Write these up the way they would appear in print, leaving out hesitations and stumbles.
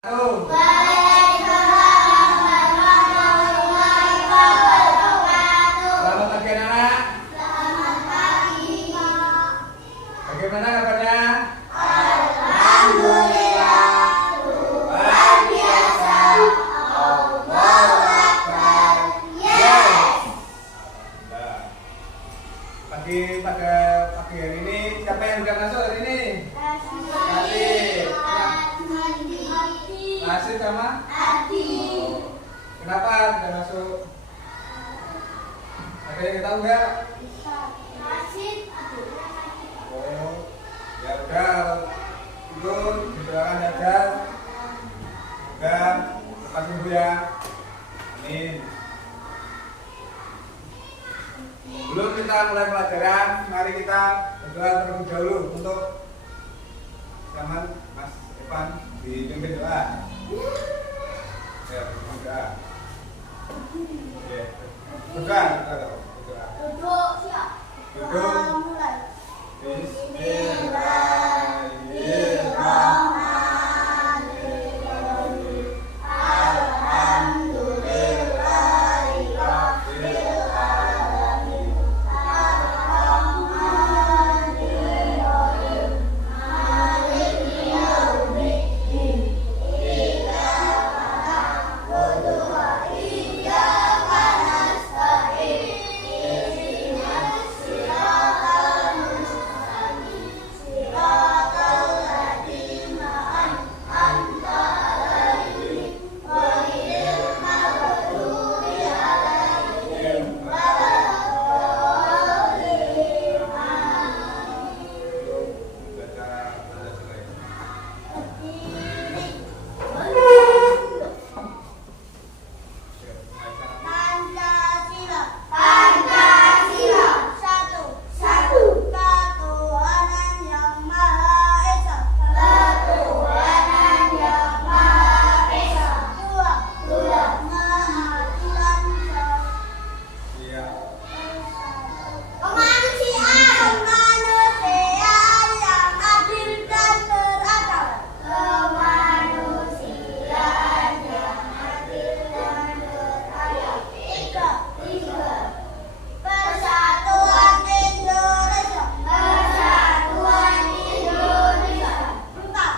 Selamat pagi anak. Selamat pagi. Bagaimana kabarnya? Alhamdulillah, luar biasa. Allahu Akbar. Yes. Pada pagi hari ini siapa yang sudah masuk hari ini? Nasib sama? Adi. Kenapa sudah masuk? Ada yang tahu nggak? Nasib. Oh, ya udah. Turun, didoakan aja. Semoga cepat sembuh ya. Amin. Sebelum kita mulai pelajaran, mari kita berdoa terlebih dahulu untuk zaman Mas Evan dipimpin doa. Ya, berdoa. Ya, berdoa. Duduk siap. Duduk. Mulai. Bismillahirrahmanirrahim. Alhamdulillahirabbil alamin. Arrahmanirrahim. Maliki yaumiddin. Iyyaka na'budu wa iyyaka nasta'in. Ihdinas siratal mustaqim. Siratal ladzina an'amta 'alaihim ghairil maghdubi 'alaihim waladdallin. Pancasila. Pancasila. Satu. Ketuhanan yang Maha Esa. Ketuhanan yang Maha Esa. Dua. Keadilan sosial. Kemanusiaan yang adil dan beradab. Kemanusiaan yang adil dan beradab. Tiga. Persatuan Indonesia. Persatuan Indonesia. Empat.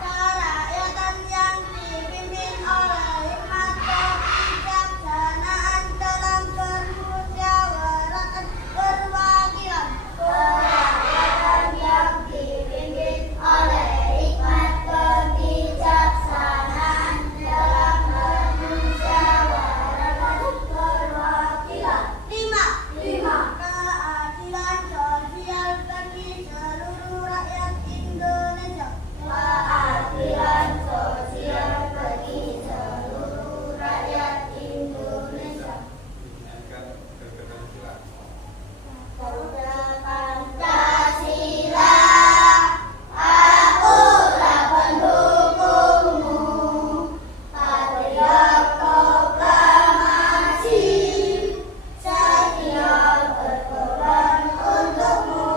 Kerakyatan yang dipimpin oleh hikmat kebijaksanaan dalam permusyawaratan perwakilan. Kerakyatan yang dipimpin oleh hikmat kebijaksanaan dalam permusyawaratan perwakilan. Lima. Keadilan sosial bagi seluruh rakyat Indonesia. Keadilan sosial bagi seluruh rakyat Indonesia. Pancasila, akulah pendukungmu. Patriot proklamasi, setia berkorban untukmu.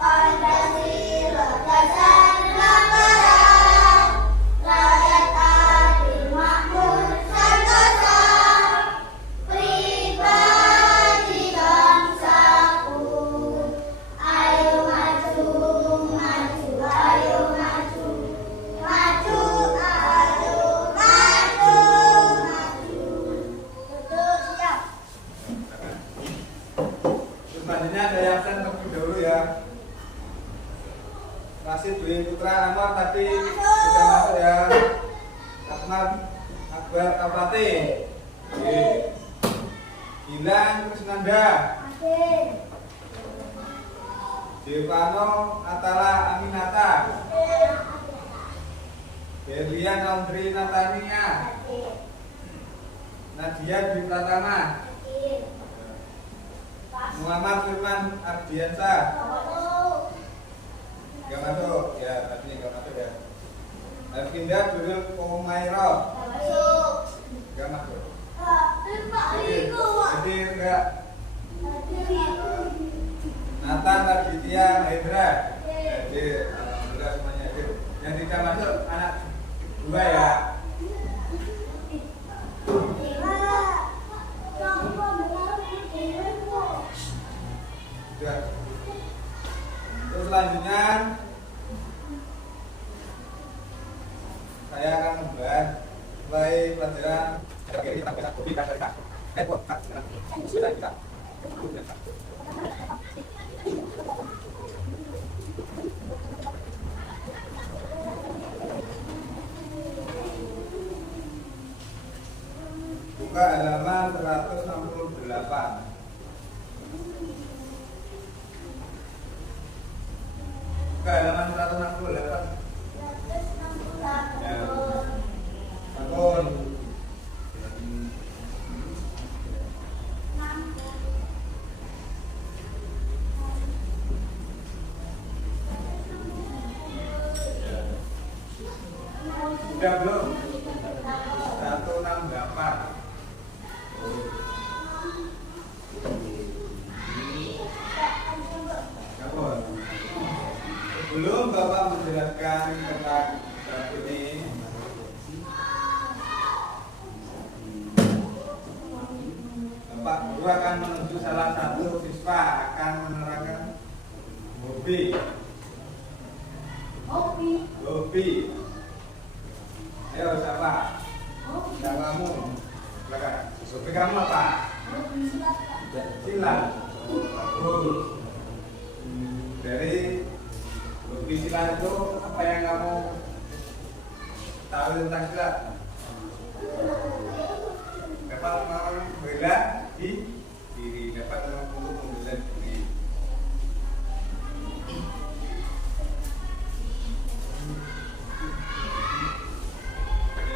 Pancasila dasar negara, rakyat adil makmur santosa. Pribadi bangsaku, ayo maju, ayo maju. Maju, ayo maju. Duduk siap. Selanjutnya ada yang absen terlebih dahulu ya. Rasid Dwi Putra Anwar tadi sudah masuk ya. Rahmat Akbar Kapati. Gilang Krisnanda. Devano Atala Aminata. Berlian Audrey Natania. Nadia Dwi Pratama. Muhammad Firman Ardiansa. Gak masuk ya, tadi gak masuk ya. Alvinda Durul Komairo. Gak masuk. Jadi enggak. Nathan Raditya Mahendra. Jadi alhamdulillah semuanya. Yang tidak masuk anak 2 ya. Sudah. Terus selanjutnya saya akan membahas mulai pelajaran buka halaman 168. Buka halaman 168. Ya. Bangun. Sudah belum? 168. Sebelum Bapak menjelaskan tentang bab ini, Bapak Guru akan menunjuk salah satu siswa akan menerangkan hobi. Ayo siapa? Kamu. Silakan. Hobi kamu apa? Silat. Bagus. Dari hobi silat itu apa yang kamu tahu tentang silat? Dapat membela diri, dapat membela diri.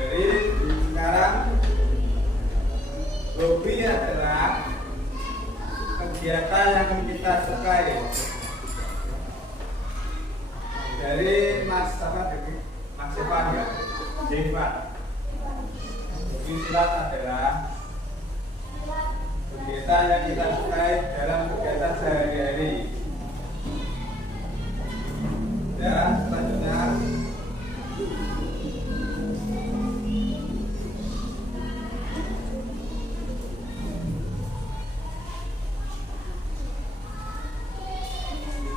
Jadi sekarang hobi adalah kegiatan yang kita sukai. Dari Mas Ivan ya, Ivan. Hobi silat adalah kegiatan yang kita sukai dalam kegiatan sehari-hari. Dan selanjutnya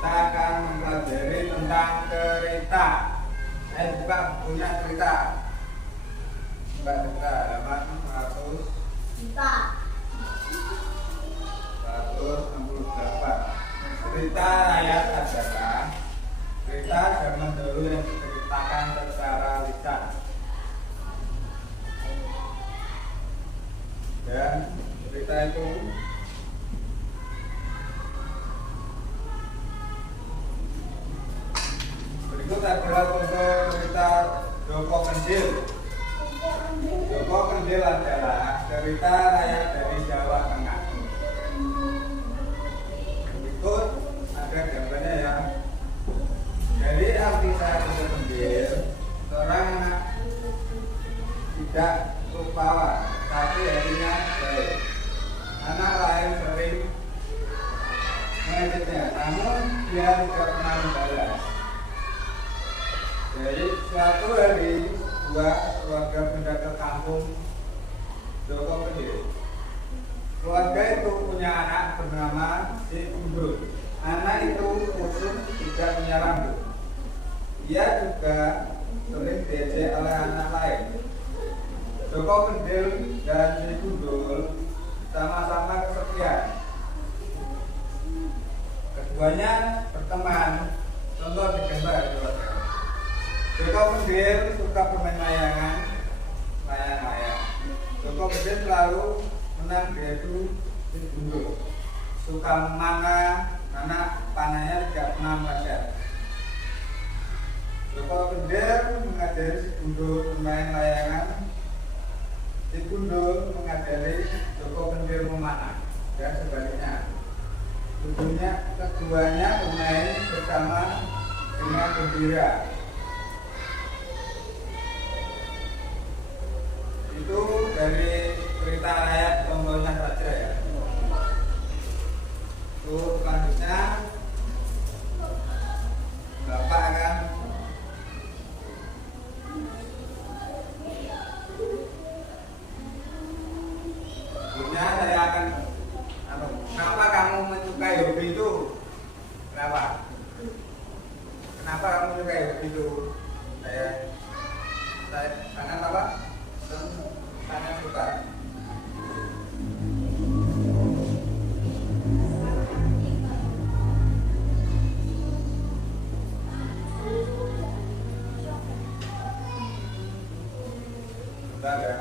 kita akan mempelajari tentang cerita. Saya buka bukunya cerita. Buka cerita halaman 168. Cerita rakyat adalah cerita zaman dahulu yang diceritakan secara lisan. Dan cerita itu berikut adalah contoh cerita Joko Kendil. Joko Kendil adalah cerita rakyat dari Jawa Tengah. Berikut ada gambarnya ya. Jadi arti saya Joko Kendil, seorang anak tidak rupawan, tapi hatinya baik. Anak lain sering mengejeknya, namun dia tidak pernah membalas. Jadi suatu hari sebuah keluarga pindah ke kampung Joko Kendil. Keluarga itu punya anak bernama si Gundul. Anak itu khusus tidak punya rambut. Ia juga sering diejek oleh anak lain. Joko Kendil dan si Gundul sama-sama kesepian. Keduanya berteman. Contoh di gambar. Joko Kendil suka bermain layang-layang. Joko Kendil selalu menang diadu si Gundul. Suka memanah, karena panahnya tidak pernah meleset. Joko Kendil mengajari si Gundul bermain layangan. Si Gundul mengajari Joko Kendil memanah dan sebaliknya. Keduanya bermain bersama dengan gembira. Itu dari cerita rakyat contohnya saja ya. Terus selanjutnya Bapak akan Bentar ya.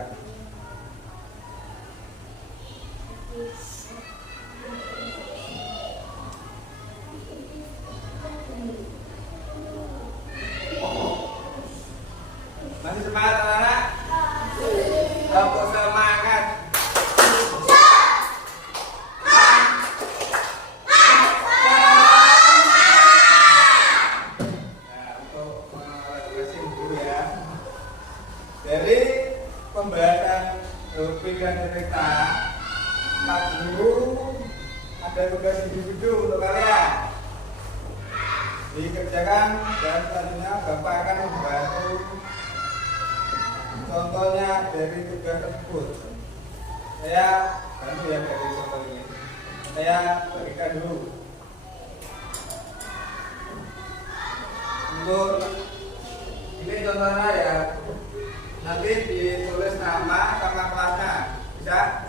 Masih semangat anak-anak? Kelompok semangat. Nah, untuk refreshing dulu ya. Dari pembahasan pilihan cerita, Pak Guru ada tugas individu untuk kalian. Dikerjakan dan selanjutnya Bapak akan membantu contohnya dari tugas tersebut. Saya bantu ya dari contoh ini. Saya bagikan dulu. Untuk ini contohnya ya. Nanti ditulis nama sama kelasnya. Bisa?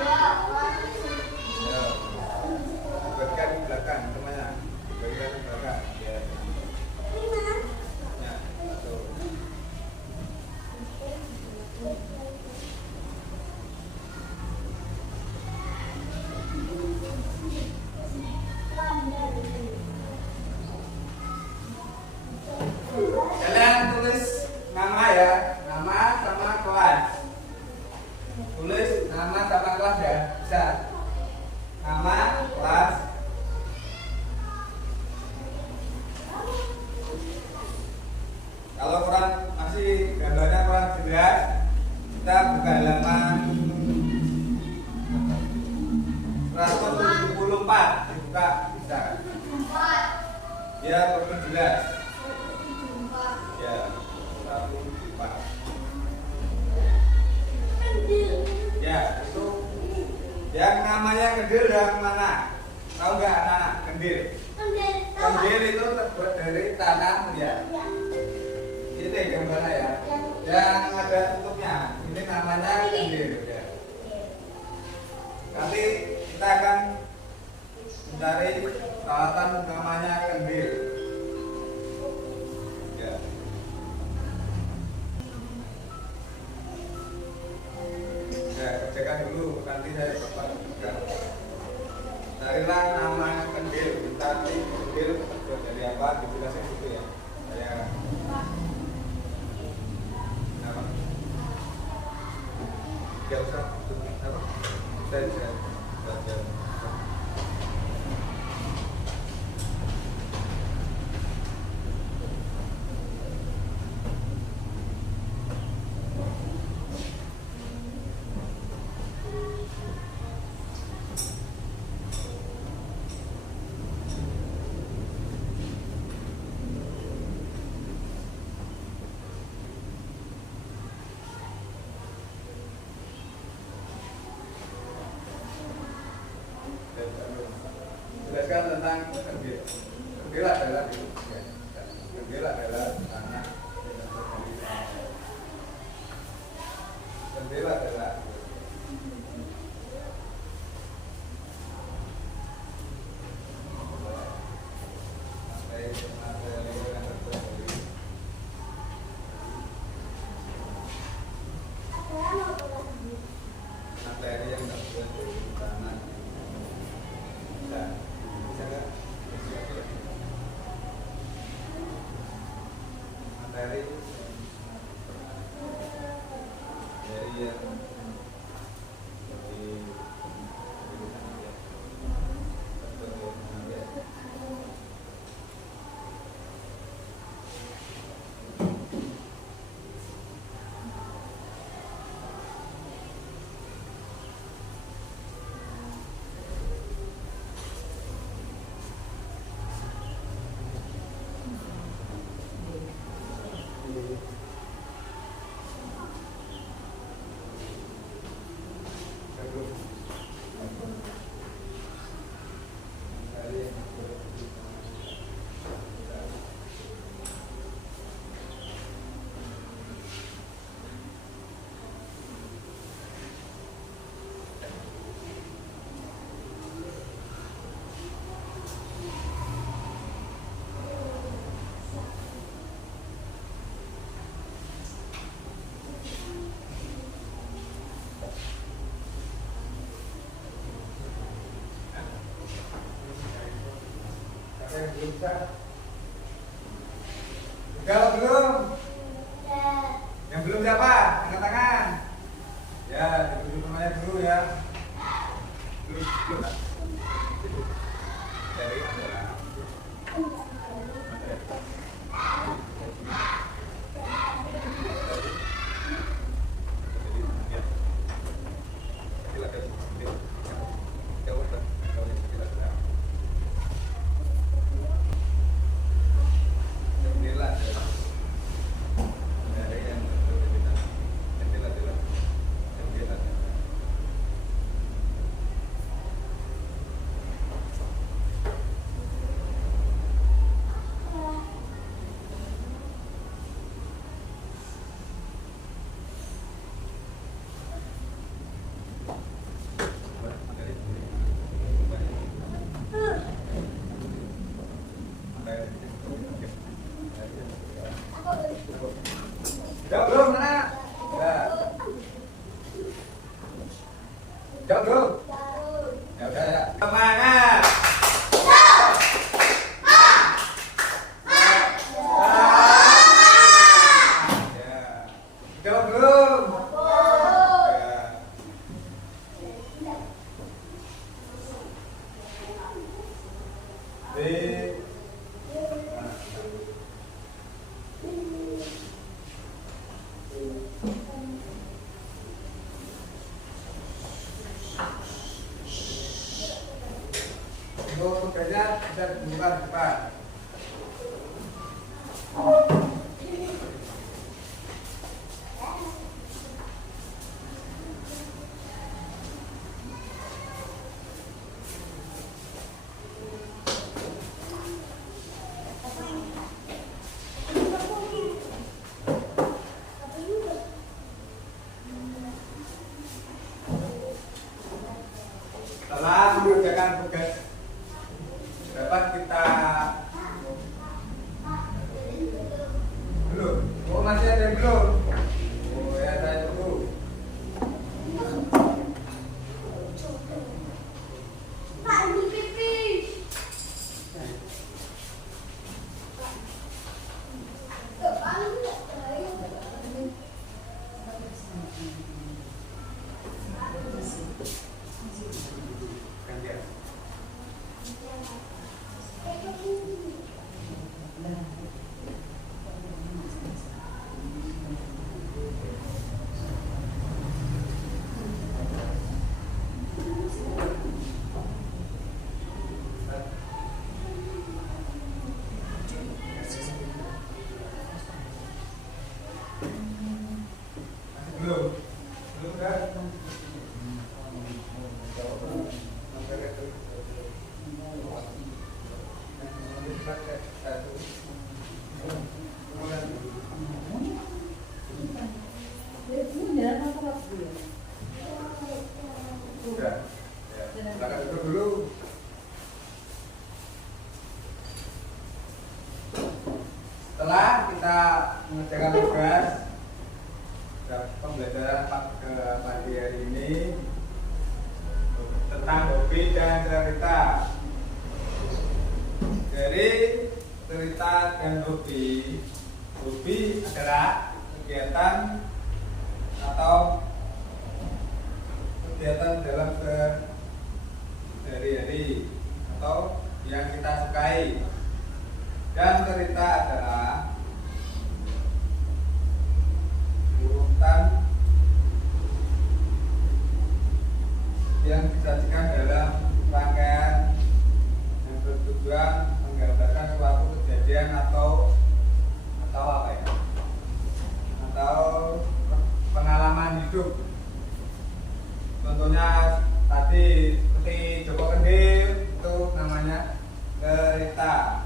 Ya. Bagikan di belakang temannya. Bagikan di belakang. Ya. Ya, betul. Kalian tulis nama ya, nama sama kelas. Tulis nama sama kelas ya, bisa. Nama, kelas. Kalau kurang masih gambarnya kurang jelas, kita buka halaman 174, dibuka bisa. Biar lebih jelas. Ya, 174. Ya, itu yang namanya kendil yang mana? Tahu nggak anak-anak kendil? Kendil itu terbuat dari tanah ya. Ini gambarnya ya. Yang ada tutupnya. Ini namanya kendil ya. Nanti kita akan mencari peralatan namanya kendil. Ya. Ya, kerjakan dulu, nanti saya coba kerjakan. Carilah nama kendil, nanti kendil terbuat dari apa, dijelasin gitu ya. Saya apa? Gak usah, apa? Saya belajar. Jelaskan tentang kendil. Kendil adalah kendil adalah tanah. Kendil adalah materi yang terbuat dari tanah. Materi dari yang Udah apa belum? Udah. Yang belum siapa? Angkat tangan. Ya, duduk rumahnya dulu ya. Belum. Dari Jawab belum, Nana? Ya. Jawab belum? Ya udah ya. Semangat. Ya. Jawab belum? Ya. Untuk tugasnya bisa dibuka di depan. Setelah mengerjakan tugas dapat kita belum? Oh masih ada yang belum? Oh ya saya tunggu. Pak, ini pipis. Gantian. Belum? Belum kan? Sudah. Ya. Silakan duduk dulu. Setelah kita mengerjakan tugas pembelajaran pagi hari ini tentang hobi dan cerita. Dari cerita dan hobi, hobi adalah kegiatan atau kegiatan dalam sehari-hari atau yang kita sukai. Dan cerita adalah urutan yang disajikan dalam rangkaian yang bertujuan menggambarkan suatu kejadian atau apa ya? Atau pengalaman hidup. Contohnya tadi seperti Joko Kendir itu namanya cerita.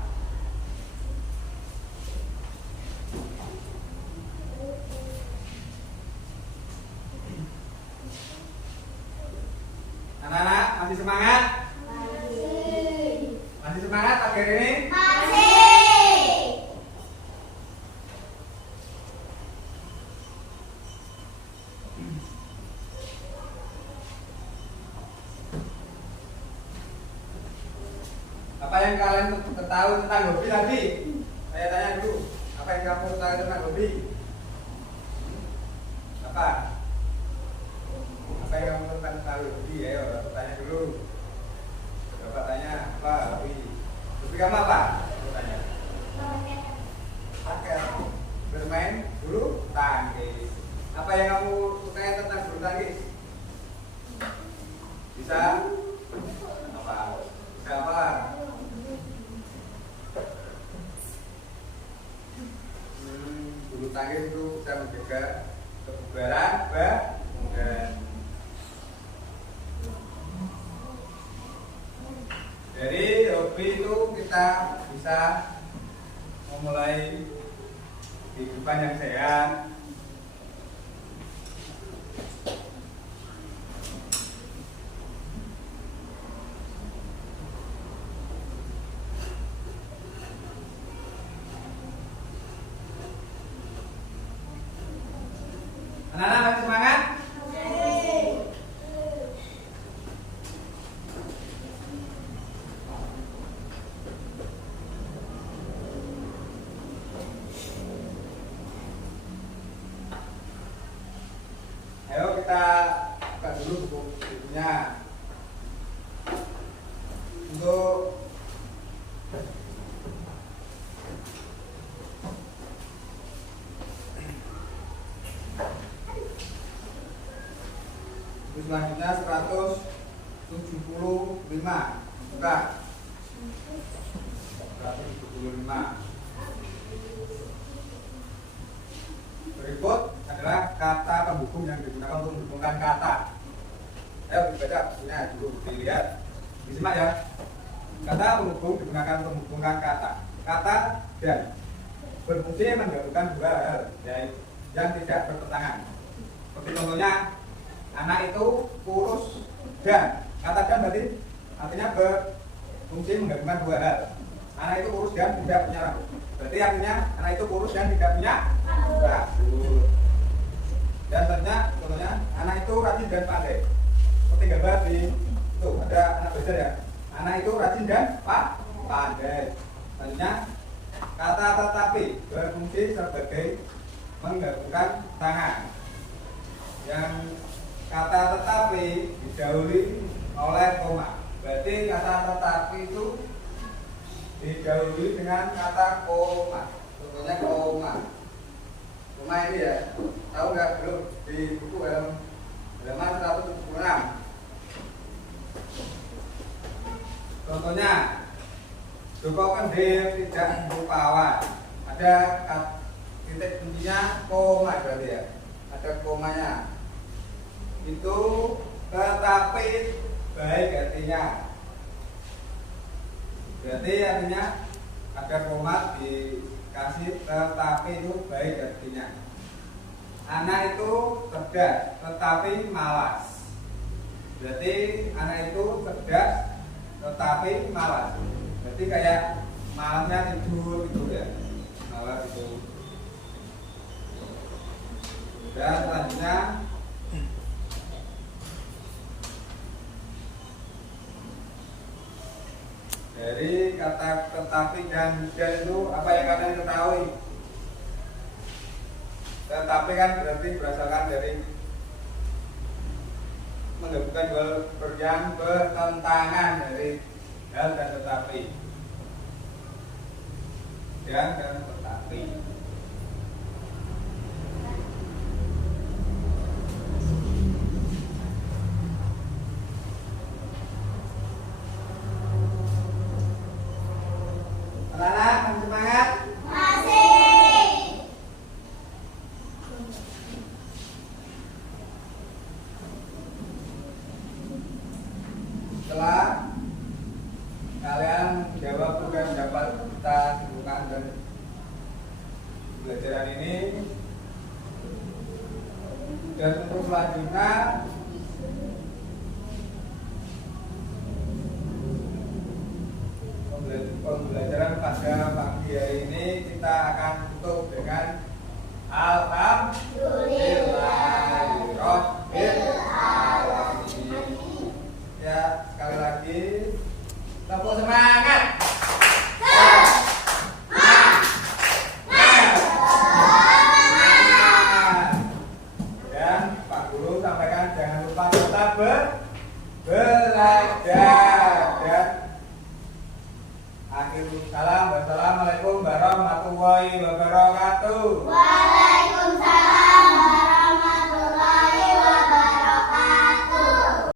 yang kalian ketahui tentang hobi tadi? Saya tanya dulu, apa yang kamu ketahui tentang hobi? Apa? Apa yang kamu ketahui hobi? Ayo, aku tanya dulu. Bapak tanya, apa hobi? Hobi kamu apa? Aku tanya. Pakai bermain bulu tangkis. Apa yang kamu sukai tentang bulu tangkis? Bisa? Apa? Bisa apa? Bulu tangkis itu bisa menjaga kebugaran badan. Dari hobi itu kita bisa memulai kehidupan yang sehat. Anak-anak masih semangat? Ayo kita buka dulu bukunya. Untuk selanjutnya 175. Buka 175. Berikut adalah kata penghubung yang digunakan untuk menghubungkan kata. Ayo dibaca bukunya dulu, dilihat, disimak ya. Kata penghubung digunakan untuk menghubungkan kata. Kata dan berfungsi menggabungkan dua hal yang tidak bertentangan. Seperti contohnya, anak itu kurus dan. Kata dan berarti artinya berfungsi menggabungkan dua hal. Anak itu kurus dan tidak punya rambut. Berarti artinya anak itu kurus dan tidak punya rambut. Dan selanjutnya contohnya anak itu rajin dan pandai. Seperti gambar di itu ada anak belajar ya. Anak itu rajin dan pandai. Selanjutnya kata tetapi berfungsi sebagai menggabungkan tangan. Yang kata tetapi didahului oleh koma. Berarti kata tetapi itu didahului dengan kata koma. Contohnya koma. Koma ini ya, tahu nggak belum di buku halaman 176. Contohnya, Joko Kendir tidak rupawan. Ada titik kuncinya koma berarti ya. Ada komanya. Itu tetapi baik artinya. Berarti artinya ada koma dikasih tetapi itu baik artinya. Anak itu cerdas tetapi malas. Berarti anak itu cerdas tetapi malas. Berarti kayak malamnya tidur gitu ya. Malas itu. Dan selanjutnya dari kata tetapi dan itu apa yang kalian ketahui? Tetapi kan berarti berdasarkan dari menggabungkan dua yang bertentangan dari hal dan tetapi. Dan tetapi. Anak-anak semangat? Masih. Setelah kalian jawab tugas dapat kita simpulkan dan pembelajaran ini, dan untuk selanjutnya pembelajaran pada pagi hari ini kita akan tutup dengan alhamdulillah.